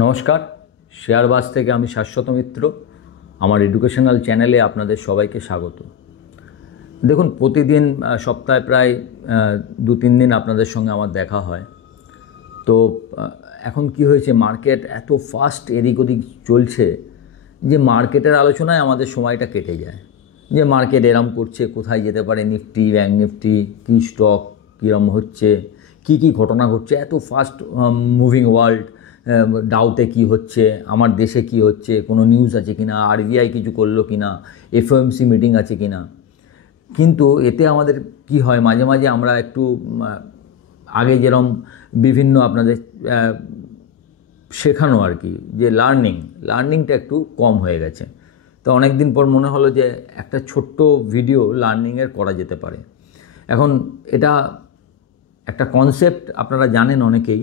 নমস্কার, শেয়ারবাজ থেকে আমি শাশ্বত মিত্র। আমার এডুকেশনাল চ্যানেলে আপনাদের সবাইকে স্বাগত। দেখুন, প্রতিদিন সপ্তাহে প্রায় 2-3 দিন আপনাদের সঙ্গে আমার দেখা হয়। তো এখন কি হয়েছে, মার্কেট এত ফাস্ট এদিক ওদিক চলছে যে মার্কেটের আলোচনায় আমাদের সময়টা কেটে যায়। যে মার্কেট এরম করছে, কোথায় যেতে পারে নিফটি, ব্যাঙ্ক নিফটি, কী স্টক কীরম হচ্ছে, কি কি ঘটনা ঘটছে, এত ফাস্ট মুভিং ওয়ার্ল্ড। ডাউতে কি হচ্ছে, আমার দেশে কি হচ্ছে, কোনো নিউজ আছে কিনা, আরবিআই কিছু করলো কিনা, এফওএমসি মিটিং আছে কিনা। কিন্তু এতে আমাদের কি হয়, মাঝে মাঝে আমরা একটু আগে যেরকম বিভিন্ন আপনাদের শেখানো আর কি, যে লার্নিংটা একটু কম হয়ে গেছে। তো অনেক দিন পর মনে হলো যে একটা ছোট্ট ভিডিও লার্নিংয়ের করা যেতে পারে। এখন এটা একটা কনসেপ্ট, আপনারা জানেন অনেকেই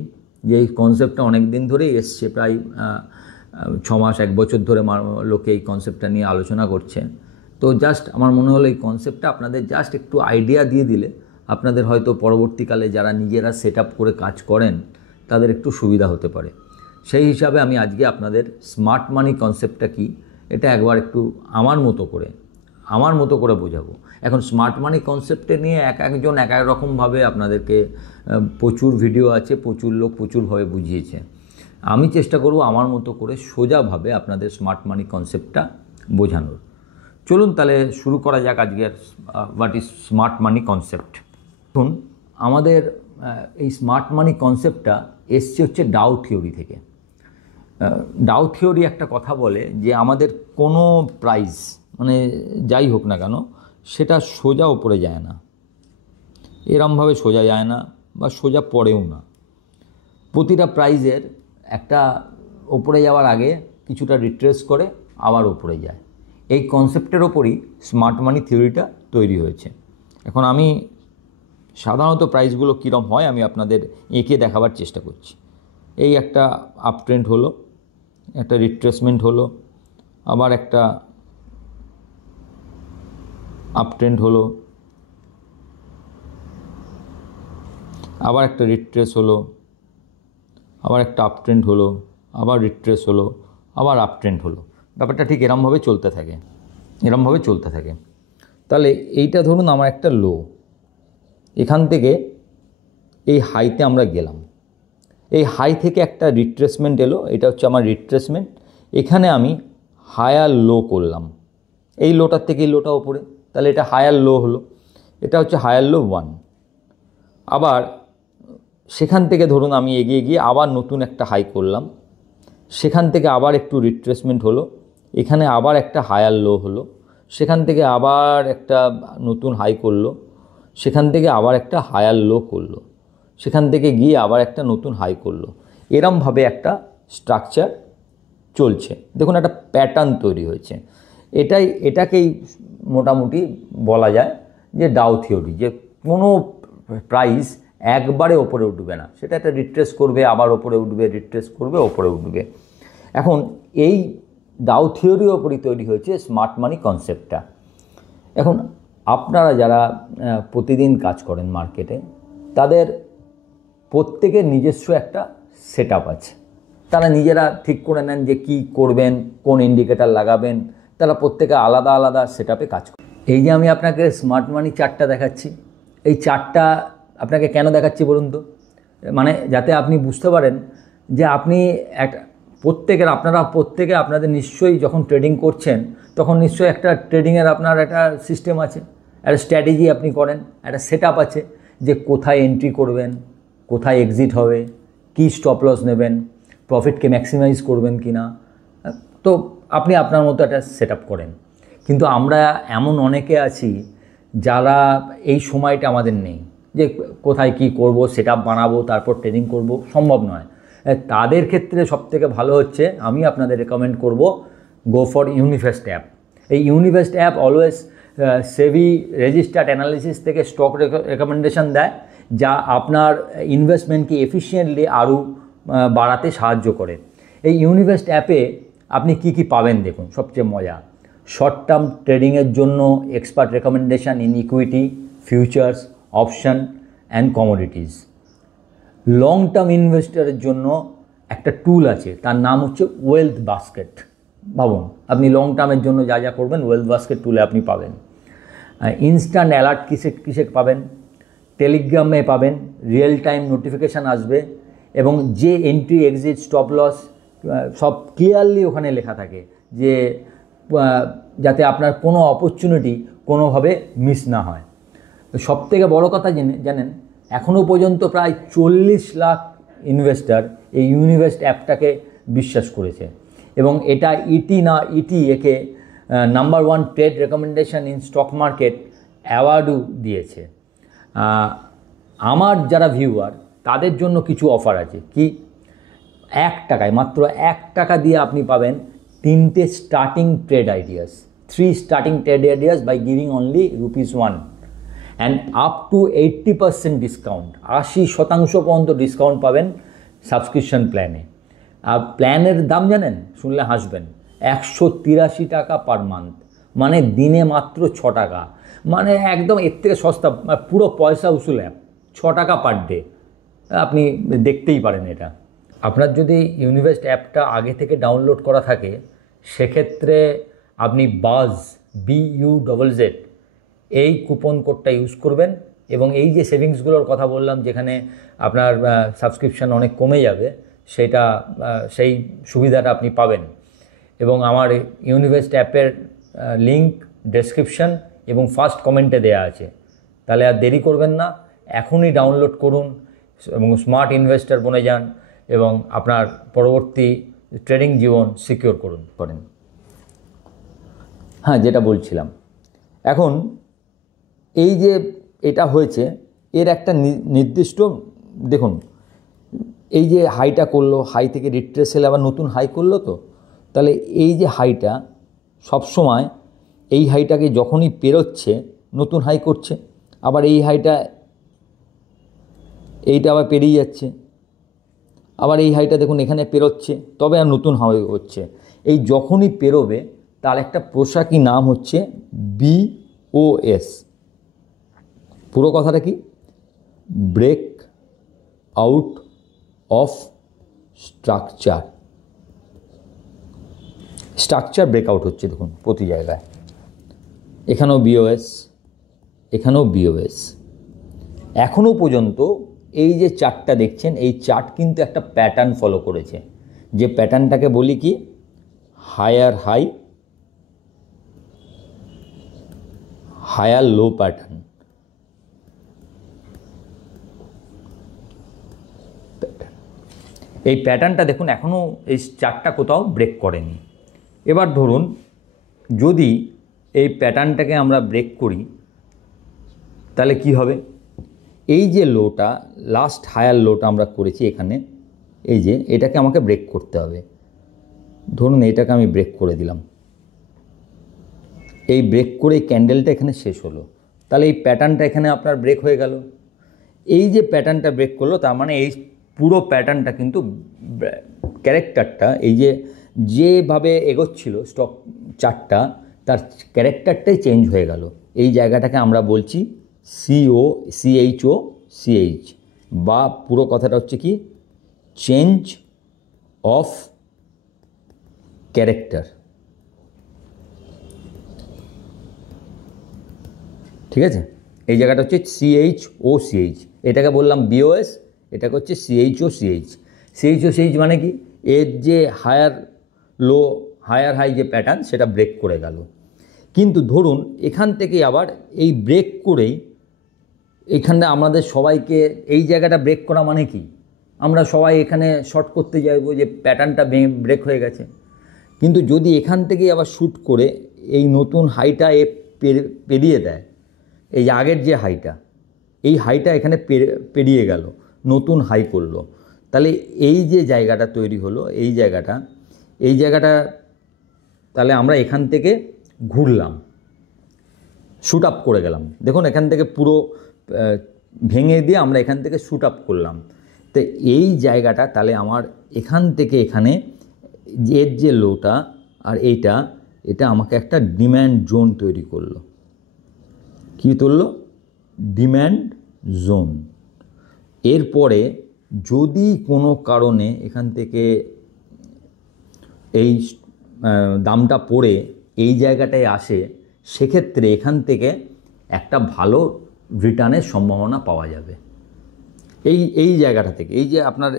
যে এই কনসেপ্টটা অনেক দিন ধরেই এসছে, প্রায় 6 মাস 1 বছর ধরে লোকে এই কনসেপ্টটা নিয়ে আলোচনা করছে। তো জাস্ট আমার মনে হলো এই কনসেপ্টটা আপনাদের জাস্ট একটু আইডিয়া দিয়ে দিলে আপনাদের হয়তো পরবর্তীকালে যারা নিজেরা সেট আপ করে কাজ করেন তাদের একটু সুবিধা হতে পারে। সেই হিসাবে আমি আজকে আপনাদের স্মার্ট মানি কনসেপ্টটা কি এটা একবার একটু আমার মতো করে বোঝাবো। এখন স্মার্ট মানি কনসেপ্টে নিয়ে একজন এক এক রকমভাবে আপনাদেরকে প্রচুর ভিডিও আছে, প্রচুর লোক প্রচুরভাবে বুঝিয়েছে। আমি চেষ্টা করব আমার মতো করে সোজাভাবে আপনাদের স্মার্ট মানি কনসেপ্টটা বোঝানোর। চলুন তাহলে শুরু করা যাক আজকের what is smart money concept. দেখুন, আমাদের এই স্মার্ট মানি কনসেপ্টটা এসছে হচ্ছে ডাও থিওরি থেকে। ডাও থিওরি একটা কথা বলে যে আমাদের কোনো প্রাইস, মানে যাই হোক না কেন, সেটা সোজা ওপরে যায় না, এরমভাবে সোজা যায় না বা সোজা পড়েও না। প্রতিটা প্রাইজের একটা ওপরে যাওয়ার আগে কিছুটা রিট্রেস করে আবার ওপরে যায়। এই কনসেপ্টের ওপরই স্মার্ট মানি থিওরিটা তৈরি হয়েছে। এখন আমি সাধারণত প্রাইসগুলো কীরম হয় আমি আপনাদের এঁকে দেখাবার চেষ্টা করছি। এই একটা আপ ট্রেন্ড হলো, একটা রিট্রেসমেন্ট হলো, আবার একটা আপ ট্রেন্ড হলো, আবার একটা রিট্রেস হলো, আবার একটা আপ ট্রেন্ড হলো, আবার রিট্রেস হলো, আবার আপ ট্রেন্ড হলো। ব্যাপারটা ঠিক এরমভাবে চলতে থাকে। তাহলে এইটা ধরুন আমার একটা লো, এখান থেকে এই হাইতে আমরা গেলাম, এই হাই থেকে একটা রিট্রেসমেন্ট এলো, এটা হচ্ছে আমার রিট্রেসমেন্ট। এখানে আমি হায়ার লো করলাম, এই লোটার থেকে এই লোটা ওপরে, তাহলে এটা হায়ার লো হলো, এটা হচ্ছে হায়ার লো 1। আবার সেখান থেকে ধরুন আমি এগিয়ে গিয়ে আবার নতুন একটা হাই করলাম, সেখান থেকে আবার একটু রিট্রেসমেন্ট হলো, এখানে আবার একটা হায়ার লো হলো, সেখান থেকে আবার একটা নতুন হাই করলো, সেখান থেকে আবার একটা হায়ার লো করলো, সেখান থেকে গিয়ে আবার একটা নতুন হাই করলো। এরমভাবে একটা স্ট্রাকচার চলছে। দেখুন, একটা প্যাটার্ন তৈরি হয়েছে। এটাকেই মোটামুটি বলা যায় যে ডাও থিওরি, যে কোনো প্রাইস একবারে ওপরে উঠবে না, সেটা একটা রিট্রেস করবে, আবার ওপরে উঠবে, রিট্রেস করবে, ওপরে উঠবে। এখন এই ডাও থিওরির ওপরই তৈরি হয়েছে স্মার্ট মানি কনসেপ্টটা। এখন আপনারা যারা প্রতিদিন কাজ করেন মার্কেটে, তাদের প্রত্যেকের নিজস্ব একটা সেট আপ আছে। তারা নিজেরা ঠিক করে নেন যে কী করবেন, কোন ইন্ডিকেটার লাগাবেন, তারা প্রত্যেকে আলাদা আলাদা সেট আপে কাজ করে। এই যে আমি আপনাকে স্মার্ট মানি চার্টটা দেখাচ্ছি, এই চার্টটা আপনাকে কেন দেখাচ্ছি বলুন তো, মানে যাতে আপনি বুঝতে পারেন যে আপনি আপনারা প্রত্যেকে আপনাদের নিশ্চয়ই যখন ট্রেডিং করছেন তখন নিশ্চয়ই একটা ট্রেডিংয়ের আপনার একটা সিস্টেম আছে, একটা স্ট্র্যাটেজি আপনি করেন, একটা সেট আপ আছে যে কোথায় এন্ট্রি করবেন, কোথায় এক্সিট হবে, কী স্টপ লস নেবেন, প্রফিটকে ম্যাক্সিমাইজ করবেন কি না। তো আপনি আপনার মতো একটা সেট আপ করেন। কিন্তু আমরা এমন অনেকে আছি যারা এই সময়টা আমাদের নেই, যে কোথায় কি করব, সেট আপ বানাবো, তারপর ট্রেডিং করব, সম্ভব নয়। তাদের ক্ষেত্রে সবথেকে ভালো হচ্ছে, আমি আপনাদের রেকমেন্ড করব, গো ফর ইউনিভেস্ট অ্যাপ। এই Univest app always SEBI registered analysis থেকে স্টক রেকমেন্ডেশন দেয়, যা আপনার ইনভেস্টমেন্টকে এফিশিয়েন্টলি আরও বাড়াতে সাহায্য করে। এই ইউনিভেস্ট অ্যাপে আপনি কি কি পাবেন দেখুন, সবচেয়ে মজা। শর্ট টার্ম ট্রেডিংয়ের জন্য expert recommendation in equity, futures, option and commodities. Long term ইনভেস্টরের জন্য একটা টুল আছে, তার নাম হচ্ছে ওয়েলথ বাস্কেট। ভাবুন, আপনি লং টার্মের জন্য যা যা করবেন ওয়েলথ বাস্কেট টুলে আপনি পাবেন। ইনস্ট্যান্ট অ্যালার্ট কিসে কিসে পাবেন? টেলিগ্রামে পাবেন, রিয়েল টাইম নোটিফিকেশান আসবে, এবং যে এন্ট্রি এক্সিট স্টপ লস সব ক্লিয়ারলি ওখানে লেখা থাকে, যে যাতে আপনার কোনো অপরচুনিটি কোনোভাবে মিস না হয়। সবথেকে বড় কথা জানেন, এখনও পর্যন্ত প্রায় 40 লাখ ইনভেস্টার এই ইউনিভেস্ট অ্যাপটাকে বিশ্বাস করেছে, এবং এটা ইটি একে number 1 trade recommendation in stock market অ্যাওয়ার্ডও দিয়েছে। আমার যারা ভিউয়ার তাদের জন্য কিছু অফার আছে। কি? 1 টাকায়, মাত্র 1 টাকা দিয়ে আপনি পাবেন 3টে starting trade ideas, 3 starting trade ideas by giving only ₹1 and up to 80% discount, 80% পর্যন্ত ডিসকাউন্ট পাবেন সাবস্ক্রিপশন প্ল্যানে। আর প্ল্যানের দাম জানেন? শুনলে হাসবেন, 183 টাকা পার মান্থ, মানে দিনে মাত্র 6 টাকা, মানে একদম এর থেকে সস্তা, পুরো পয়সা উসুল অ্যাপ, 6 টাকা পার ডে। আপনি দেখতেই পারেন এটা। আপনার যদি ইউনিভেস্ট অ্যাপটা আগে থেকে ডাউনলোড করা থাকে, সেক্ষেত্রে আপনি BUZZ এই কুপন কোডটা ইউজ করবেন, এবং এই যে সেভিংসগুলোর কথা বললাম যেখানে আপনার সাবস্ক্রিপশান অনেক কমে যাবে, সেই সুবিধাটা আপনি পাবেন। এবং আমার ইউনিভেস্ট অ্যাপের লিঙ্ক ডেসক্রিপশান এবং ফার্স্ট কমেন্টে দেয়া আছে। তাহলে আর দেরি করবেন না, এখনই ডাউনলোড করুন এবং স্মার্ট ইনভেস্টর বনে যান, এবং আপনার পরবর্তী ট্রেডিং জীবন সিকিউর করেন। হ্যাঁ, যেটা বলছিলাম, এখন এই যে এটা হয়েছে, এর একটা নির্দিষ্ট, দেখুন এই যে হাইটা করলো, হাই থেকে রিট্রেস এলে আবার নতুন হাই করলো, তো তাহলে এই যে হাইটা সবসময়, এই হাইটাকে যখনই পেরোচ্ছে নতুন হাই করছে, আবার এই হাইটা, এইটা আবার পেরিয়ে যাচ্ছে, আবার এই হাইটা দেখুন এখানে পেরোচ্ছে, তবে আর নতুন হাই হচ্ছে। এই যখনই পেরোবে তার একটা পোশাকি নাম হচ্ছে BOS। পুরো কথাটা কি? Break out of structure breakout হচ্ছে, দেখুন প্রতি জায়গায়, এখানেও BOS, এখানেও BOS। এখনও পর্যন্ত এই যে চার্টটা দেখছেন, এই চার্ট কিন্তু একটা প্যাটার্ন ফলো করেছে, যে প্যাটার্নটাকে বলি কি? Higher high, higher low pattern. এই প্যাটার্নটা দেখুন এখনও এই চার্টটা কোথাও ব্রেক করেনি। এবার ধরুন যদি এই প্যাটার্নটাকে আমরা ব্রেক করি, তাহলে কি হবে? এই যে লোটা, লাস্ট হায়ার লোটা আমরা করেছি এখানে, এই যে এটাকে আমাকে ব্রেক করতে হবে। ধরুন এটাকে আমি ব্রেক করে দিলাম, এই ব্রেক করে এই ক্যান্ডেলটা এখানে শেষ হলো, তাহলে এই প্যাটার্নটা এখানে আপনার ব্রেক হয়ে গেল। এই যে প্যাটার্নটা ব্রেক করলো, তার মানে এই পুরো প্যাটার্নটা কিন্তু, ক্যারেক্টারটা, এই যেভাবে এগোচ্ছিল স্টক চার্টটা, তার ক্যারেক্টারটাই চেঞ্জ হয়ে গেল। এই জায়গাটাকে আমরা বলছি CHOCH, বা পুরো কথাটা হচ্ছে কি? Change of character. ঠিক আছে? এই জায়গাটা হচ্ছে CHOCH, এটাকে বললাম BOS, এটাকে হচ্ছে CHOCH। CHOCH মানে কি? এর যে হায়ার লো, হায়ার হাই যে প্যাটার্ন, সেটা ব্রেক করে গেল। কিন্তু ধরুন এখান থেকে আবার এই ব্রেক করেই, এখানে আমাদের সবাইকে এই জায়গাটা ব্রেক করা মানে কি? আমরা সবাই এখানে শর্ট করতে যাইবো যে প্যাটার্নটা ব্রেক হয়ে গেছে। কিন্তু যদি এখান থেকেই আবার শ্যুট করে এই নতুন হাইটা পেরিয়ে দেয়, এই আগের যে হাইটা, এই হাইটা এখানে পেরিয়ে গেল, নতুন হাই করলো, তাহলে এই যে জায়গাটা তৈরি হলো, এই জায়গাটা তাহলে আমরা এখান থেকে ঘুরলাম, শ্যুট আপ করে গেলাম। দেখুন এখান থেকে পুরো ভেঙে দিয়ে আমরা এখান থেকে শ্যুট আপ করলাম। তো এই জায়গাটা তাহলে আমার এখান থেকে এখানে এর যে লোটা আর এটা আমাকে একটা ডিম্যান্ড জোন তৈরি করলো। কী তুললো? Demand zone. এরপরে যদি কোনো কারণে এখান থেকে এই দামটা পড়ে এই জায়গাটায় আসে, সেক্ষেত্রে এখান থেকে একটা ভালো রিটার্নের সম্ভাবনা পাওয়া যাবে। এই জায়গাটা থেকে, এই যে আপনার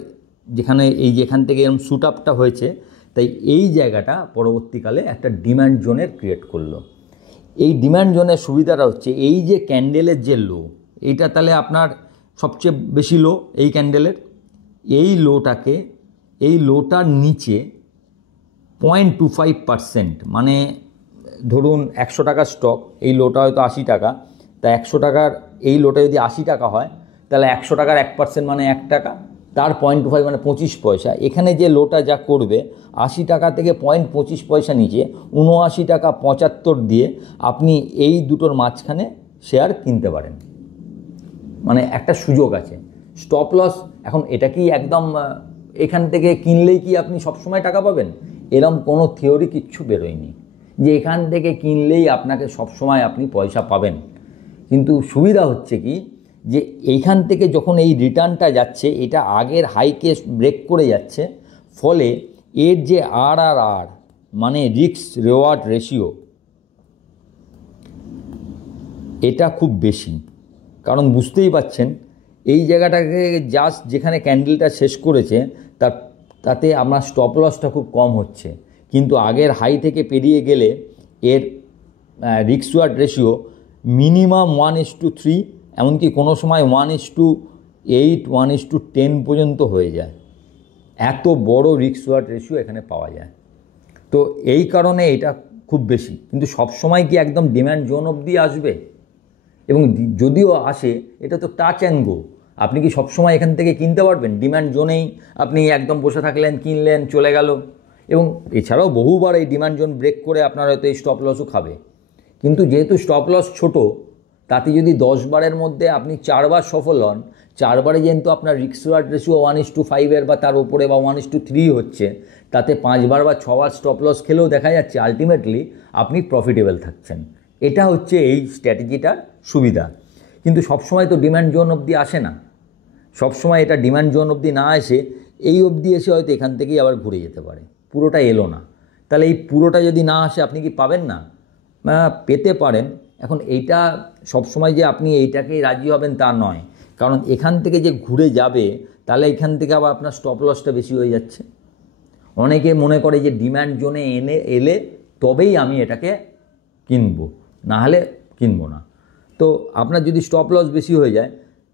যেখানে এই যেখান থেকে এরকম শ্যুট আপটা হয়েছে, তাই এই জায়গাটা পরবর্তীকালে একটা ডিম্যান্ড জোনের ক্রিয়েট করলো। এই ডিম্যান্ড জোনের সুবিধাটা হচ্ছে এই যে ক্যান্ডেলের যে লো, এইটা তাহলে আপনার সবচেয়ে বেশি লো এই ক্যান্ডেলের, এই লোটাকে, এই লোটার নিচে 0.25%, মানে ধরুন 100 টাকার স্টক, এই লোটা হয়তো 80 টাকা, তা 100 টাকার এই লোটা যদি 80 টাকা হয়, তাহলে 100 টাকার 1% মানে 1 টাকা, তার 0.25 মানে 25 পয়সা। এখানে যে লোটা যা করবে, 80 টাকা থেকে 0.25 পয়সা নিচে 79 টাকা 75 দিয়ে আপনি এই দুটোর মাঝখানে শেয়ার কিনতে পারেন। মানে একটা সুযোগ আছে। স্টপ লস, এখন এটা কি একদম এখান থেকে কিনলেই কি আপনি সবসময় টাকা পাবেন? এরকম কোনো থিওরি কিচ্ছু বেরোয়নি যে এখান থেকে কিনলেই আপনাকে সবসময় আপনি পয়সা পাবেন। কিন্তু সুবিধা হচ্ছে কি, যে এইখান থেকে যখন এই রিটার্নটা যাচ্ছে, এটা আগের হাইকে ব্রেক করে যাচ্ছে, ফলে এর যে RRR মানে রিস্ক রেওয়ার্ড রেশিও, এটা খুব বেশি। কারণ বুঝতেই পাচ্ছেন এই জায়গাটাকে জাস্ট যেখানে ক্যান্ডেলটা শেষ করেছে তাতে আমার স্টপ লসটা খুব কম হচ্ছে, কিন্তু আগের হাই থেকে পেরিয়ে গেলে এর রিস্ক রিওয়ার্ড রেশিও মিনিমাম 1:3, এমনকি কোনো সময় 1:8, 1:10 পর্যন্ত হয়ে যায়। এত বড় রিস্ক রিওয়ার্ড রেশিও এখানে পাওয়া যায়। তো এই কারণে এটা খুব বেশি। কিন্তু সবসময় কি একদম ডিম্যান্ড জোন অবধি আসবে? এবং যদিও আসে, এটা তো টাচ অ্যান্ড গো। আপনি কি সবসময় এখান থেকে কিনতে পারবেন? ডিম্যান্ড জোনেই আপনি একদম বসে থাকলেন, কিনলেন, চলে গেল। এবং এছাড়াও বহুবার এই ডিম্যান্ড জোন ব্রেক করে আপনার হয়তো এই স্টপ লসও খাবে। কিন্তু যেহেতু স্টপ লস ছোটো, তাতে যদি 10 বারের মধ্যে আপনি 4 বার সফল হন, 4 বারে যেহেতু আপনার রিস্ক রিওয়ার্ড রেশিও 1:5 বা তার উপরে বা 1:3 হচ্ছে, তাতে 5 বার বা 6 বার স্টপ লস খেলেও দেখা যাচ্ছে আলটিমেটলি আপনি প্রফিটেবল থাকছেন। এটা হচ্ছে এই স্ট্র্যাটেজিটার সুবিধা। কিন্তু সবসময় তো ডিম্যান্ড জোন অবধি আসে না। সবসময় এটা ডিম্যান্ড জোন অবধি না এসে এই অবধি এসে হয়তো এখান থেকেই আবার ঘুরে যেতে পারে, পুরোটা এলো না। তাহলে এই পুরোটা যদি না আসে আপনি কি পাবেন না? পেতে পারেন। এখন এইটা সবসময় যে আপনি এইটাকেই রাজি হবেন তা নয়, কারণ এখান থেকে যে ঘুরে যাবে, তাহলে এখান থেকে আবার আপনার স্টপ লসটা বেশি হয়ে যাচ্ছে। অনেকে মনে করে যে ডিম্যান্ড জোনে এলে তবেই আমি এটাকে কিনবো, না হলে কিনবো না। তো আপনার যদি স্টপ লস বেশি হয়ে যায়,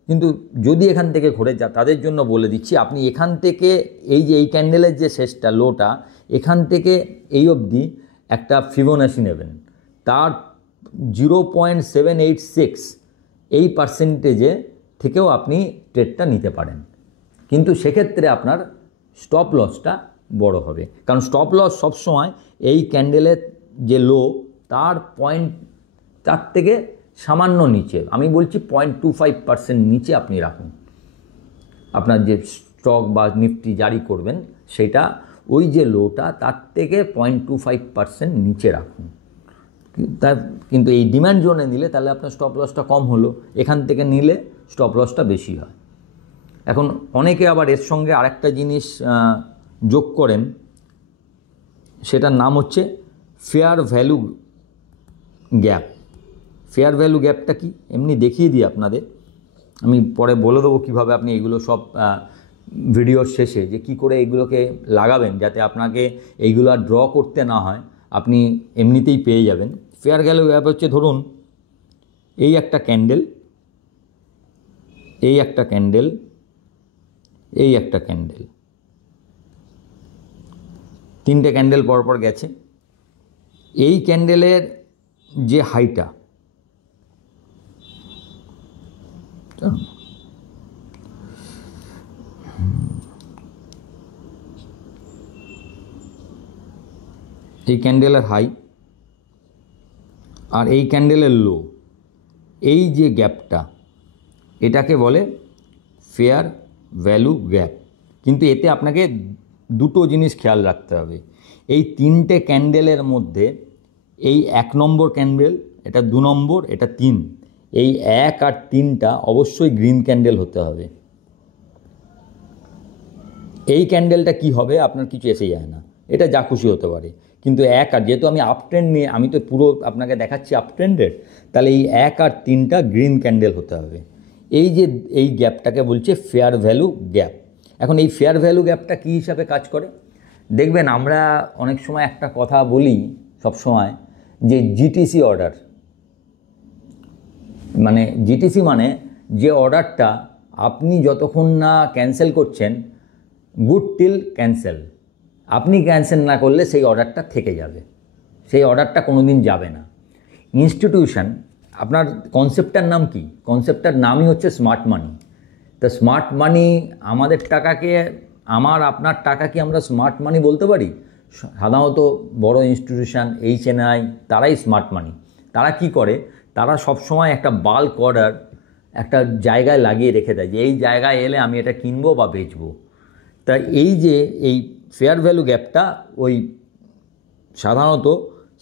কিন্তু যদি এখান থেকে ঘুরে যায়, তাদের জন্য বলে দিচ্ছি, আপনি এখান থেকে এই যে এই ক্যান্ডেলের যে শেষটা লোটা, এখান থেকে এই অবধি একটা ফিবোনাচি নেবেন, তার 0.786 এই পার্সেন্টেজে থেকেও আপনি ট্রেডটা নিতে পারেন। কিন্তু সেক্ষেত্রে আপনার স্টপ লসটা বড় হবে, কারণ স্টপ লস সবসময় এই ক্যান্ডেলের যে লো তার থেকে সামান্য নিচে, আমি বলছি 0.25% নিচে আপনি রাখুন। আপনার যে স্টক বা নিফটি জারি করবেন, সেটা ওই যে লোটা তার থেকে 0.25% নিচে রাখুন। কিন্তু এই ডিম্যান্ড জোনে নিলে তাহলে আপনার স্টপ লসটা কম হলো, এখান থেকে নিলে স্টপ লসটা বেশি হয়। এখন অনেকে আবার এর সঙ্গে আরেকটা জিনিস যোগ করেন, সেটার নাম হচ্ছে fair value gap. Fair value গ্যাপটা কি এমনি দেখিয়ে দিই আপনাদের, আমি পরে বলে দেবো কীভাবে আপনি এগুলো সব ভিডিওর শেষে যে কী করে এগুলোকে লাগাবেন, যাতে আপনাকে এইগুলো আর ড্র করতে না হয়, আপনি এমনিতেই পেয়ে যাবেন। ফেয়ার ভ্যালু গ্যাপ হচ্ছে, ধরুন এই একটা ক্যান্ডেল, এই একটা ক্যান্ডেল, এই একটা ক্যান্ডেল, তিনটে ক্যান্ডেল পরপর গেছে। এই ক্যান্ডেলের যে হাইটা, এই ক্যান্ডেলের হাই আর এই ক্যান্ডেলের লো, এই যে গ্যাপটা, এটাকে বলে ফেয়ার ভ্যালু গ্যাপ। কিন্তু এতে আপনাকে দুটো জিনিস খেয়াল রাখতে হবে। এই তিনটে ক্যান্ডেলের মধ্যে এই 1 নম্বর ক্যান্ডেল, এটা 2 নম্বর, এটা 3, এই 1 আর 3টা অবশ্যই গ্রিন ক্যান্ডেল হতে হবে। এই ক্যান্ডেলটা কি হবে আপনার কিছু এসে যায় না, এটা যা খুশি হতে পারে। কিন্তু 1 আর যেহেতু আমি আপ ট্রেন্ড নিয়ে, আমি তো পুরো আপনাকে দেখাচ্ছি আপ ট্রেন্ডের, তাহলে এই 1 আর 3টা গ্রিন ক্যান্ডেল হতে হবে। এই যে এই গ্যাপটাকে বলছে ফেয়ার ভ্যালু গ্যাপ। এখন এই ফেয়ার ভ্যালু গ্যাপটা কী হিসাবে কাজ করে দেখবেন, আমরা অনেক সময় একটা কথা বলি সব সময়, যে জিটিসি অর্ডার, মানে জিটিসি মানে যে অর্ডারটা আপনি যতক্ষণ না ক্যান্সেল করছেন, গুড টিল ক্যান্সেল, আপনি ক্যান্সেল না করলে সেই অর্ডারটা থেকে যাবে, সেই অর্ডারটা কোনো দিন যাবে না। ইনস্টিটিউশন, আপনার কনসেপ্টটার নাম কি? কনসেপ্টটার নামই হচ্ছে স্মার্ট মানি। তা স্মার্ট মানি, আমাদের টাকাকে, আমার আপনার টাকা কি আমরা স্মার্ট মানি বলতে পারি? সাধারণত বড় ইনস্টিটিউশন, HNI, তারাই স্মার্ট মানি। তারা কি করে, তারা সবসময় একটা বাল্ক অর্ডার একটা জায়গায় লাগিয়ে রেখে দেয়, যে এই জায়গায় এলে আমি এটা কিনবো বা বেচবো। তা এই যে এই ফেয়ার ভ্যালু গ্যাপটা, ওই সাধারণত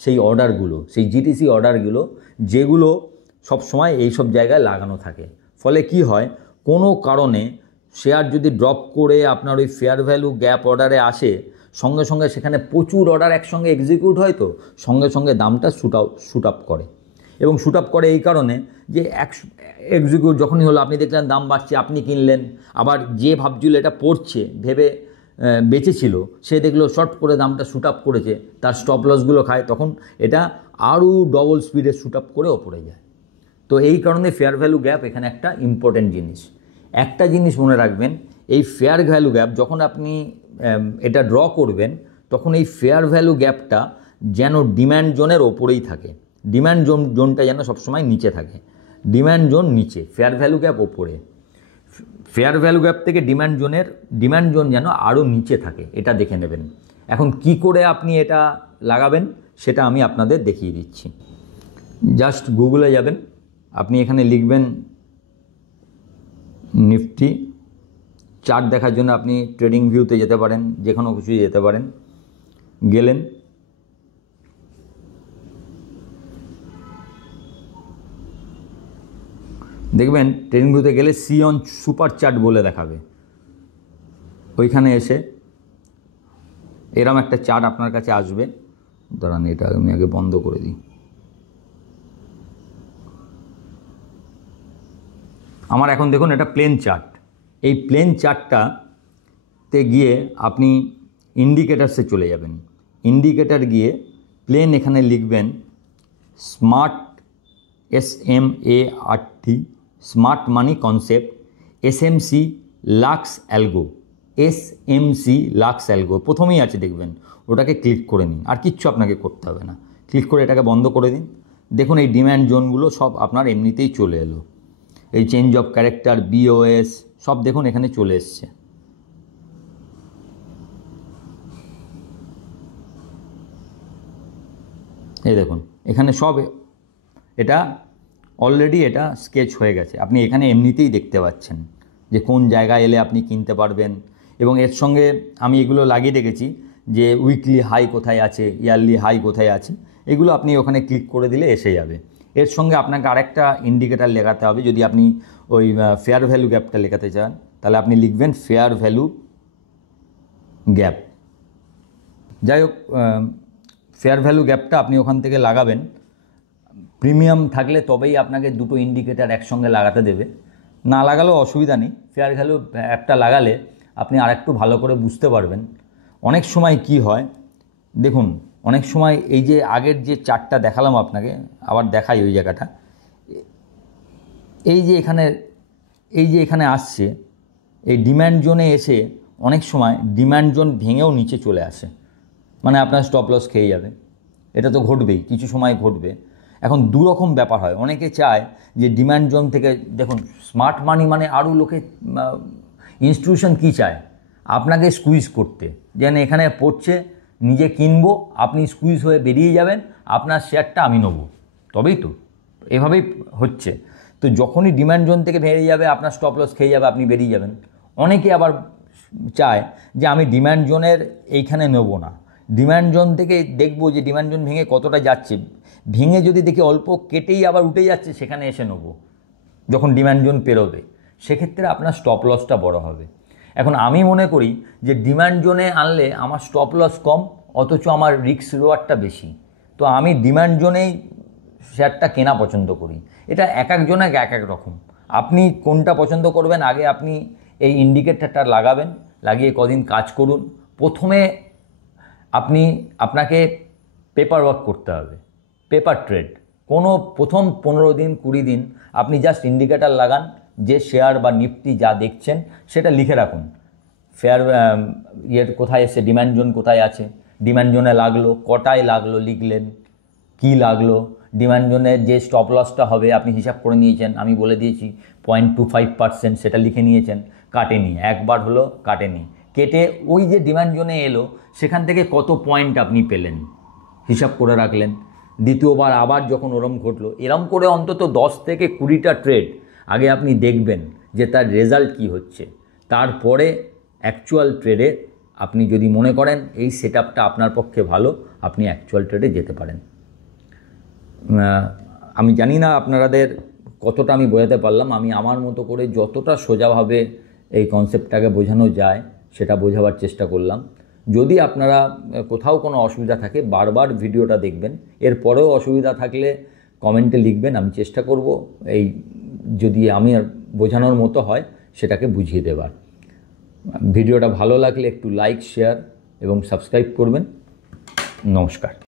সেই অর্ডারগুলো, সেই জিটিসি অর্ডারগুলো, যেগুলো সব সময় এই সব জায়গায় লাগানো থাকে। ফলে কি হয়, কোনো কারণে শেয়ার যদি ড্রপ করে আপনার ওই ফেয়ার ভ্যালু গ্যাপ অর্ডারে আসে, সঙ্গে সঙ্গে সেখানে প্রচুর অর্ডার একসঙ্গে এক্সিকিউট হয়, তো সঙ্গে সঙ্গে দামটা শ্যুট আপ করে। এবং শ্যুট আপ করে এই কারণে যে এক্সিকিউট যখনই হলো, আপনি দেখলেন দাম বাড়ছে, আপনি কিনলেন, আবার যে ভাবছিল এটা পড়ছে ভেবে বেঁচেছিল, সে দেখলো শর্ট করে দামটা শ্যুট আপ করেছে, তার স্টপ লসগুলো খায়, তখন এটা আরও ডবল স্পিডে শ্যুট আপ করে ওপরে যায়। তো এই কারণে ফেয়ার ভ্যালু গ্যাপ এখানে একটা ইম্পর্টেন্ট জিনিস। একটা জিনিস মনে রাখবেন, এই ফেয়ার ভ্যালু গ্যাপ যখন আপনি এটা ড্র করবেন, তখন এই ফেয়ার ভ্যালু গ্যাপটা যেন ডিম্যান্ড জোনের ওপরেই থাকে, ডিম্যান্ড জোনটা যেন সবসময় নিচে থাকে। ডিম্যান্ড জোন নিচে, ফেয়ার ভ্যালু গ্যাপ ওপরে। ফেয়ার ভ্যালু গ্যাপ থেকে ডিম্যান্ড জোন যেন আরও নিচে থাকে, এটা দেখে নেবেন। এখন কি করে আপনি এটা লাগাবেন সেটা আমি আপনাদের দেখিয়ে দিচ্ছি। জাস্ট গুগলে যাবেন, আপনি এখানে লিখবেন নিফটি চার্ট দেখার জন্য আপনি ট্রেডিং ভিউতে যেতে পারেন, যে কোনো কিছু যেতে পারেন। গেলেন, দেখবেন ট্রেডিং ভিউতে গেলে সি অন সুপার চার্ট বলে দেখাবে। ওইখানে এসে এরম একটা চার্ট আপনার কাছে আসবে। দাঁড়ান, এটা আমি আগে বন্ধ করে দিই। আমার এখন দেখুন এটা প্লেন চার্ট। এই প্লেন চার্টটাতে গিয়ে আপনি ইন্ডিকেটারসে চলে যাবেন। ইন্ডিকেটার গিয়ে প্লেন এখানে লিখবেন smart, SMART, smart money concept, SMC Lux Algo, SMC Lux Algo প্রথমেই আছে দেখবেন, ওটাকে ক্লিক করে নিন। আর কিচ্ছু আপনাকে করতে হবে না, ক্লিক করে এটাকে বন্ধ করে দিন। দেখুন এই ডিম্যান্ড জোনগুলো সব আপনার এমনিতেই চলে এলো। এই চেঞ্জ অফ ক্যারেক্টার, BOS সব দেখুন এখানে চলে এসছে। এই দেখুন এখানে সব, এটা অলরেডি এটা স্কেচ হয়ে গেছে, আপনি এখানে এমনিতেই দেখতে পাচ্ছেন যে কোন জায়গায় এলে আপনি কিনতে পারবেন। এবং এর সঙ্গে আমি এগুলো লাগিয়ে রেখেছি যে উইকলি হাই কোথায় আছে, ইয়ারলি হাই কোথায় আছে, এগুলো আপনি ওখানে ক্লিক করে দিলে এসে যাবে। এর সঙ্গে আপনাকে আরেকটা ইন্ডিকেটার লেখাতে হবে, যদি আপনি ওই ফেয়ার ভ্যালু গ্যাপটা লেখাতে চান, তাহলে আপনি লিখবেন ফেয়ার ভ্যালু গ্যাপ। যাই হোক, ফেয়ার ভ্যালু গ্যাপটা আপনি ওখান থেকে লাগাবেন। প্রিমিয়াম থাকলে তবেই আপনাকে দুটো ইন্ডিকেটার একসঙ্গে লাগাতে দেবে, না লাগালেও অসুবিধা নেই। ফেয়ার ভ্যালু গ্যাপটা লাগালে আপনি আরেকটু ভালো করে বুঝতে পারবেন। অনেক সময় কি হয় দেখুন, অনেক সময় এই যে আগের যে চার্টটা দেখালাম আপনাকে, আবার দেখাই ওই জায়গাটা, এই যে এখানে আসছে, এই ডিম্যান্ড জোনে এসে অনেক সময় ডিম্যান্ড জোন ভেঙেও নিচে চলে আসে, মানে আপনার স্টপ লস খেয়ে যাবে। এটা তো ঘটবেই, কিছু সময় ঘটবে। এখন দুরকম ব্যাপার হয়, অনেকে চায় যে ডিম্যান্ড জোন থেকে, দেখুন স্মার্ট মানি মানে আরও লোকে, ইনস্টিটিউশন কী চায় আপনাকে স্কুইজ করতে, যেন এখানে পড়ছে নিজে কিনবো, আপনি স্কুইজ হয়ে বেরিয়ে যাবেন, আপনার শেয়ারটা আমি নেব, তবেই তো এভাবেই হচ্ছে। তো যখনই ডিম্যান্ড জোন থেকে বেরিয়ে যাবে, আপনার স্টপ লস খেয়ে যাবে, আপনি বেরিয়ে যাবেন। অনেকে আবার চায় যে আমি ডিম্যান্ড জোনের এইখানে নেব না, ডিম্যান্ড জোন থেকে দেখবো যে ডিম্যান্ড জোন ভেঙে কতটা যাচ্ছে, ভেঙে যদি দেখি অল্প কেটেই আবার উঠে যাচ্ছে, সেখানে এসে নেবো যখন ডিম্যান্ড জোন পেরোবে। সেক্ষেত্রে আপনার স্টপ লসটা বড় হবে। এখন আমি মনে করি যে ডিম্যান্ড জোনে আনলে আমার স্টপ লস কম, অথচ আমার রিস্ক রিওয়ার্ডটা বেশি। তো আমি ডিম্যান্ড জোনেই শেয়ারটা কেনা পছন্দ করি। এটা এক একজনের এক এক রকম। আপনি কোনটা পছন্দ করবেন, আগে আপনি এই ইন্ডিকেটরটা লাগাবেন, লাগিয়ে কদিন কাজ করুন। প্রথমে আপনাকে পেপার ওয়ার্ক করতে হবে, পেপার ট্রেড। কোনো প্রথম 15 দিন 20 দিন আপনি জাস্ট ইন্ডিকেটর লাগান, যে শেয়ার বা নিফটি যা দেখছেন সেটা লিখে রাখুন। ফেয়ার কোথায় এসে ডিম্যান্ড জোন কোথায় আছে, ডিম্যান্ড জোনে লাগলো, কটায় লাগলো লিখলেন, কি লাগলো, ডিম্যান্ড জোনে যে স্টপ লসটা হবে আপনি হিসাব করে নিয়েছেন, আমি বলে দিয়েছি 0.25%, সেটা লিখে নিয়েছেন। কাটেনি, একবার হলো কাটেনি, কেটে ওই যে ডিম্যান্ড জোনে এলো সেখান থেকে কত পয়েন্ট আপনি পেলেন হিসাব করে রাখলেন। দ্বিতীয়বার আবার যখন ওরম ঘটলো, এরম করে অন্তত 10 থেকে 20টা ট্রেড আগে আপনি দেখবেন যে তার রেজাল্ট কি হচ্ছে। তারপরে অ্যাকচুয়াল ট্রেডে আপনি যদি মনে করেন এই সেটআপটা আপনার পক্ষে ভালো, আপনি অ্যাকচুয়াল ট্রেডে যেতে পারেন। আমি জানি না আপনাদের কতটা আমি বোঝাতে পারলাম। আমি আমার মতো করে যতটা সোজাভাবে এই কনসেপ্টটাকে বোঝানো যায় সেটা বোঝাবার চেষ্টা করলাম। যদি আপনারা কোথাও কোনো অসুবিধা থাকে বারবার ভিডিওটা দেখবেন, এরপরেও অসুবিধা থাকলে কমেন্টে লিখবেন, আমি চেষ্টা করব এই যদি আমি বোঝানোর মতো হয় সেটাকে বুঝিয়ে দেবার। ভিডিওটা ভালো লাগলে একটু লাইক, শেয়ার এবং সাবস্ক্রাইব করবেন। নমস্কার।